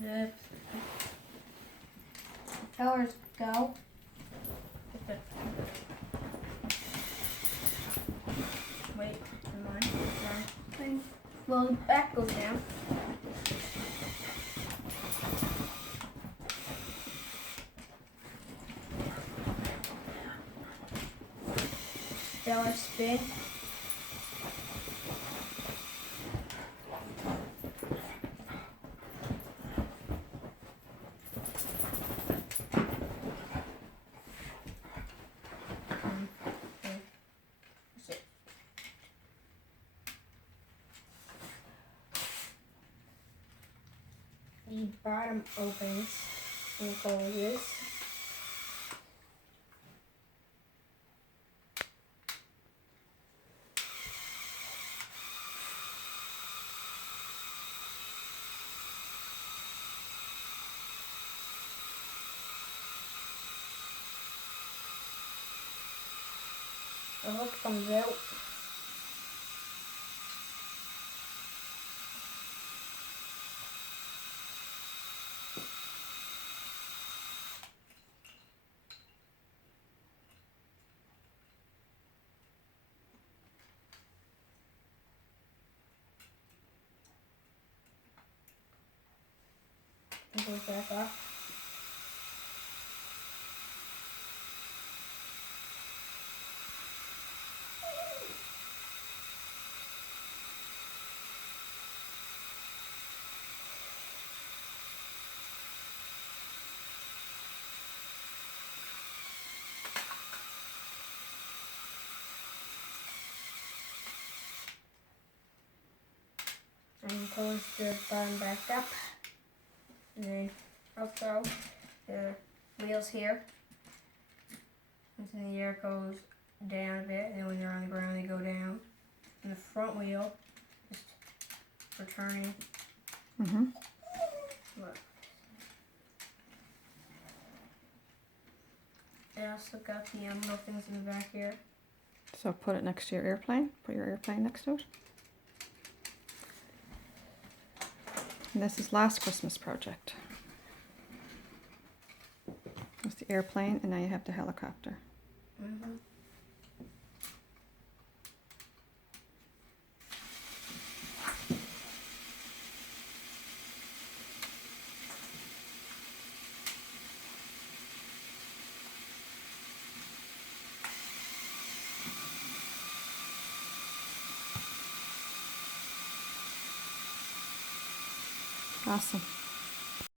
The propellers go. Wait, come on. Well, the back goes down. Propeller spin. The bottom opens and closes. The hook comes out. And goes back off. And close the bottom back up. And then also the wheels here. And then the air goes down a bit, and when they're on the ground they go down. And the front wheel, just for turning. Look. I also got the little things in the back here. So put it next to your airplane. Put your airplane next to it. And this is last Christmas project. That's the airplane, and now you have the helicopter. Awesome.